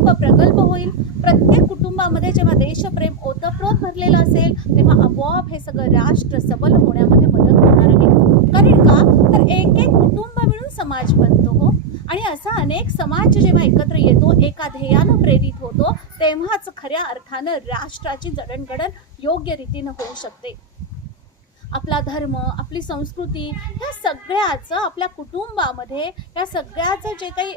कुटुंब प्रगल्भ होईल. प्रत्येक कुटुंबामध्ये जेव्हा देशप्रेम ओतप्रोत भरलेलं असेल तेव्हा आपोआप हे सगळं राष्ट्र सबल होण्यामध्ये मदत होणार आहे. कारण का? तर एक एक कुटुंब मिळून समाज बनतो हो. आणि असा अनेक समाज जेव्हा एकत्र येतो एका ध्येयानं प्रेरित होतो तेव्हाच खऱ्या अर्थानं राष्ट्राची जडणघडण योग्य रीतीनं होऊ शकते. आपला धर्म आपली संस्कृती ह्या सगळ्याचं आपल्या कुटुंबामध्ये या सगळ्याचं जे काही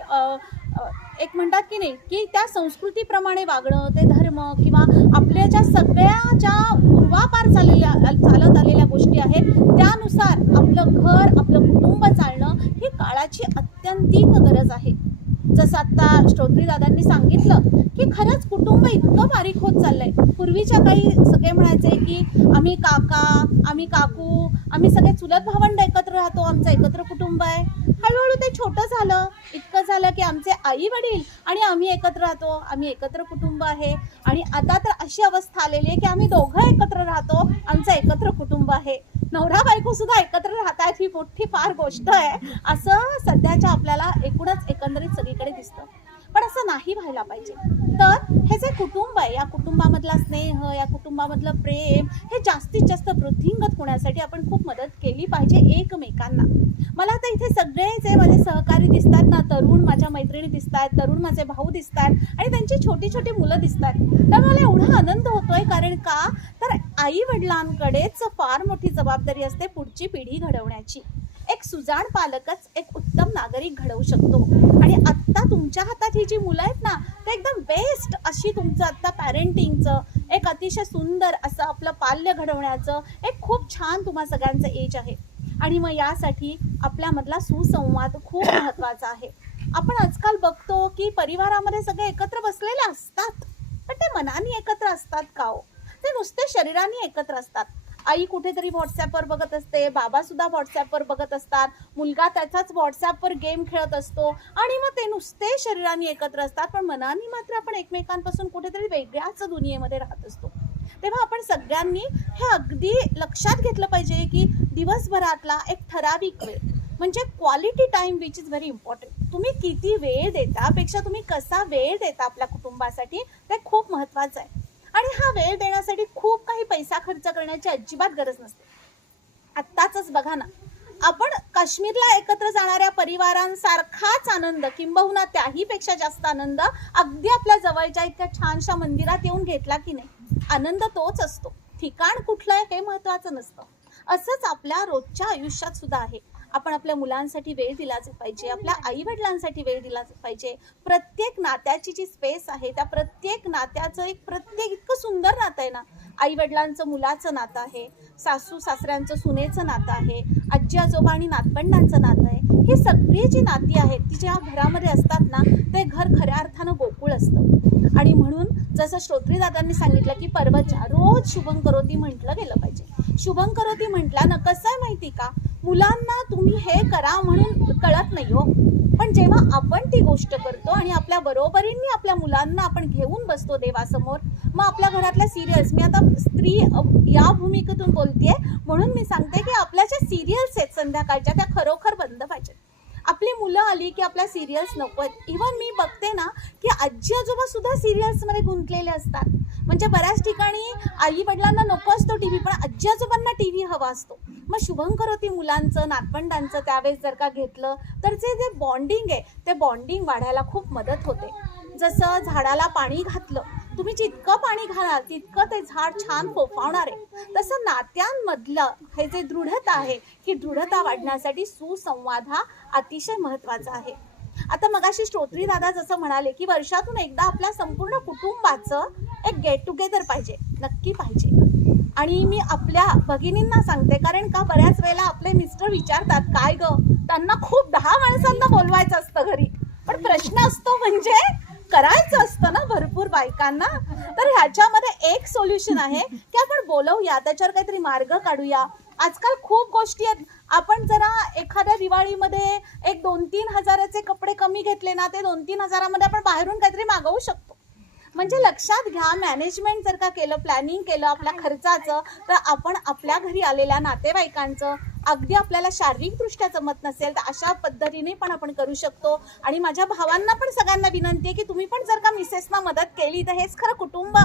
एक म्हणतात की नाही की त्या संस्कृतीप्रमाणे वागणं ते धर्म किंवा आपल्या ज्या सगळ्या ज्या पूर्वापार चाललेल्या चालत आलेल्या गोष्टी आहेत त्यानुसार आपलं घर आपलं कुटुंब चालणं ही काळाची अत्यंतिक गरज आहे. जसं आता श्रोत्री दादांनी सांगितलं की खरंच कुटुंब इतकं बारीक होत चाललंय. पूर्वीच्या काही सगळे म्हणायचे की आम्ही काका आम्ही काकू आम्ही सगळे चुलत भावंड एकत्र राहतो आमचं एकत्र कुटुंब आहे. हळूहळू ते छोटं झालं. झालं की आमचे आई वडील आणि आम्ही एकत्र राहतो आम्ही एकत्र कुटुंब आहे. आणि आता तर अशी अवस्था आलेली आहे की आम्ही दोघं एकत्र राहतो आमचं एकत्र कुटुंब आहे. नवरा बायको सुद्धा एकत्र राहतायत ही मोठी फार गोष्ट आहे. असं सध्याच्या आपल्याला एकूणच एकंदरीत सगळीकडे दिसतं. असं नाही व्हायला पाहिजे. तर हे जे कुटुंब आहे या कुटुंबामधला स्नेह या कुटुंबामधलं प्रेम हे जास्तीत जास्त वृद्धिंगत होण्यासाठी आपण खूप मदत केली पाहिजे एकमेकांना. मला आता इथे सगळे जे माझे सहकारी दिसतात ना तरुण माझ्या मैत्रिणी दिसत आहेत तरुण माझे भाऊ दिसत आहेत आणि त्यांची छोटी छोटी मुलं दिसत आहेत तर मला एवढा आनंद होतोय कारण का? तर आई वडिलांकडेच फार मोठी जबाबदारी असते पुढची पिढी घडवण्याची. एक सुजाण पालकच एक उत्तम नागरिक घडवू शकतो. आणि आत्ता तुमच्या हातात ही जी मुलं आहेत ना ते एकदम बेस्ट अशी तुमचं आत्ता पॅरेंटिंगचं एक अतिशय सुंदर असं आपलं पाल्य घडवण्याचं एक खूप छान तुम्हा सगळ्यांचं एज आहे. आणि मग यासाठी आपल्यामधला सुसंवाद खूप महत्त्वाचा आहे. आपण आजकाल बघतो की परिवारामध्ये सगळे एकत्र बसलेले असतात पण ते मनाने एकत्र असतात का हो? ते नुसते शरीराने एकत्र असतात. आई कुठेतरी व्हॉट्सॲपवर बघत असते बाबा सुद्धा व्हॉट्सॲपवर बघत असतात मुलगा त्याचाच व्हॉट्सॲपवर गेम खेळत असतो आणि मग ते नुसते शरीराने एकत्र असतात पण मनाने मात्र आपण एकमेकांपासून कुठेतरी वेगळ्याच दुनियेमध्ये राहत असतो. तेव्हा आपण सगळ्यांनी हे अगदी लक्षात घेतलं पाहिजे की दिवसभरातला एक ठराविक वेळ म्हणजे quality time which is very important तुम्ही किती वेळ देता पेक्षा तुम्ही कसा वेळ देता आपल्या कुटुंबासाठी ते खूप महत्वाचं आहे. आणि हा वेळ देण्यासाठी खूप काही पैसा खर्च करण्याची अजिबात गरज नसते. आत्ताच बघा ना. आपण काश्मीरला एकत्र जाणाऱ्या परिवारांसारखाच आनंद किंबहुना त्याही पेक्षा जास्त आनंद अगदी आपल्या जवळच्या इतक्या छानशा मंदिरात येऊन घेतला की नाही? आनंद तोच असतो. ठिकाण कुठलं आहे हे महत्वाचं नसतं. असंच आपल्या रोजच्या आयुष्यात सुद्धा आहे. आपण आपल्या मुलांसाठी वेळ दिलाच पाहिजे आपल्या आई वडिलांसाठी वेळ दिलाच पाहिजे. प्रत्येक नात्याची जी स्पेस आहे त्या प्रत्येक नात्याचं एक प्रत्येक इतकं सुंदर नातं आहे ना. आई वडिलांचं मुलाचं नातं आहे सासू सासऱ्यांचं सुनेचं नातं आहे आजी आजोबा आणि नातपंडांचं नातं आहे. ही सगळी जी नाती आहेत ती ज्या घरामध्ये असतात ना ते घर खऱ्या अर्थानं गोकुळ असतं. आणि म्हणून जसं श्रोत्रीदादांनी सांगितलं की पर्वच्या रोज शुभं करोती म्हटलं गेलं पाहिजे. शुभं करोती म्हटल्यानं कसं आहे माहिती का? मुलांना तुम्ही हे करा म्हणून कळत नाही हो. पण जेव्हा आपण ती गोष्ट करतो आणि आपल्या बरोबरींनी आपल्या मुलांना आपण घेऊन बसतो देवासमोर मग आपल्या घरातल्या सिरियल्स मी आता स्त्री या भूमिकेतून बोलतेय म्हणून मी सांगते की आपल्या ज्या सिरियल्स आहेत संध्याकाळच्या त्या खरोखर बंद पाहिजेत आपली मुलं आली की आपल्या सिरियल्स नको आहेत इव्हन मी बघते ना की आजी आजोबा सुद्धा सिरियल्समध्ये गुंतलेले असतात. म्हणजे बऱ्याच ठिकाणी आई वडिलांना नको असतो टी व्ही पण आजी आजोबांना टी व्ही हवा असतो. मग शुभंकर होती मुलांचं नातवंडांचं त्यावेळेस जर का घेतलं तर जे जे बॉन्डिंग आहे ते बॉन्डिंग वाढायला खूप मदत होते. जसं झाडाला पाणी घातलं तुम्ही जितकं पाणी घालाल तितकं ते झाड छान फोफावणार आहे. तसं नात्यांमधलं हे जे दृढता आहे ही दृढता वाढण्यासाठी सुसंवाद हा अतिशय महत्त्वाचा आहे. आता मगाशी श्रोत्री दादा जसं म्हणाले की वर्षातून एकदा आपल्या संपूर्ण कुटुंबाचं एक गेट टुगेदर पाहिजे नक्की पाहिजे. आणि मी आपल्या भगिनींना सांगते कारण का बऱ्याच वेळेला आपले मिस्टर विचारतात काय ग? त्यांना खूप दहा माणसांना बोलवायचं असतं घरी. पण प्रश्न असतो म्हणजे करायचं असतं ना भरपूर बायकांना. तर ह्याच्यामध्ये एक सोल्युशन आहे की आपण बोलवूया त्याच्यावर काहीतरी मार्ग काढूया. आजकाल खूप गोष्टी आहेत. आपण जरा एखाद्या दिवाळीमध्ये एक दोन तीन हजाराचे कपडे कमी घेतले ना ते दोन तीन हजारामध्ये आपण बाहेरून काहीतरी मागवू शकतो. म्हणजे लक्षात घ्या मॅनेजमेंट जर का केलं प्लॅनिंग केलं आपल्या खर्चाचं तर आपण आपल्या घरी आलेल्या नातेवाईकांचं अगदी आपल्याला शारीरिकदृष्ट्या जमत नसेल तर अशा पद्धतीने पण आपण करू शकतो. आणि माझ्या भावांना पण सगळ्यांना विनंती आहे की तुम्ही पण जर का मिसेसना मदत केली तर हेच खरं कुटुंब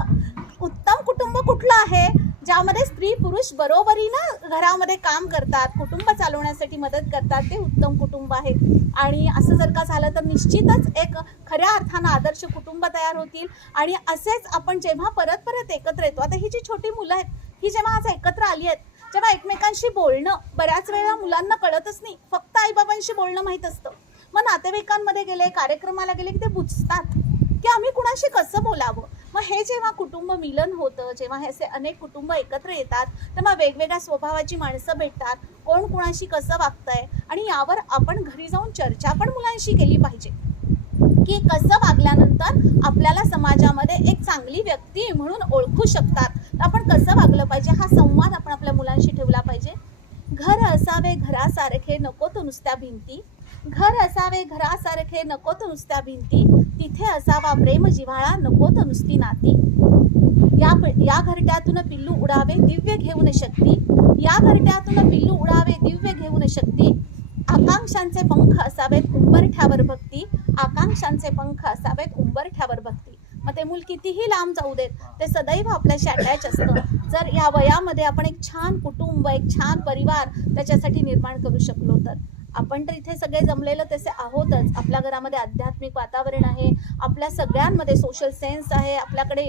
उत्तम कुटुंब कुठलं आहे? ज्यामध्ये स्त्री पुरुष बरोबरीनं घरामध्ये काम करतात कुटुंब चालवण्यासाठी मदत करतात ते उत्तम कुटुंब आहे. आणि असं जर का झालं तर निश्चितच एक खऱ्या अर्थानं आदर्श कुटुंब तयार होतील. आणि असेच आपण जेव्हा परत परत एकत्र येतो आता ही जी छोटी मुलं आहेत ही जेव्हा आज एकत्र आली आहेत जेव्हा एकमेकांशी बोलणं बऱ्याच वेळा मुलांना कळतच नाही. फक्त आईबाबांशी बोलणं माहीत असतं. मग नातेवाईकांमध्ये गेले कार्यक्रमाला गेले की ते बुजतात. की आम्ही कुणाशी कसं बोलावं? मग हे जेव्हा कुटुंब मिलन होतं जेव्हा हे असे अनेक कुटुंब एकत्र येतात तेव्हा वेगवेगळ्या स्वभावाची माणसं भेटतात. कोण कुणाशी कसं वागतंय? आणि यावर आपण घरी जाऊन चर्चा पण मुलांशी केली पाहिजे. की कसं वागल्यानंतर आपल्याला समाजामध्ये एक चांगली व्यक्ती म्हणून ओळखू शकतात. तर आपण कसं वागलं पाहिजे? हा संवाद आपण आपल्या मुलांशी ठेवला पाहिजे. घर असावे घरासारखे नको तो नुसत्या भिंती. घर असावे घरासारखे नको तर नुसत्या भिंती. तिथे असावा प्रेम जिव्हाळा नको तर नुसती नाती. या या घरट्यातून पिल्लू उडावे दिव्य घेऊन शक्ती. या घरट्यातून पिल्लू उडावे दिव्य घेऊन शक्ती. आकांक्षांचे पंख असावेत उंबरठ्यावर भक्ती. आकांक्षांचे पंख असावेत उंबरठ्यावर भक्ती. मग ते मूल कितीही लांब जाऊ देत ते सदैव आपल्याशी अटॅच असतं. जर या वयामध्ये आपण एक छान कुटुंब एक छान परिवार त्याच्यासाठी निर्माण करू शकलो तर. आपण तर इथे सगळे जमलेलं तसे आहोतच. आपल्या घरामध्ये आध्यात्मिक वातावरण आहे. आपल्या सगळ्यांमध्ये सोशल सेन्स आहे. आपल्याकडे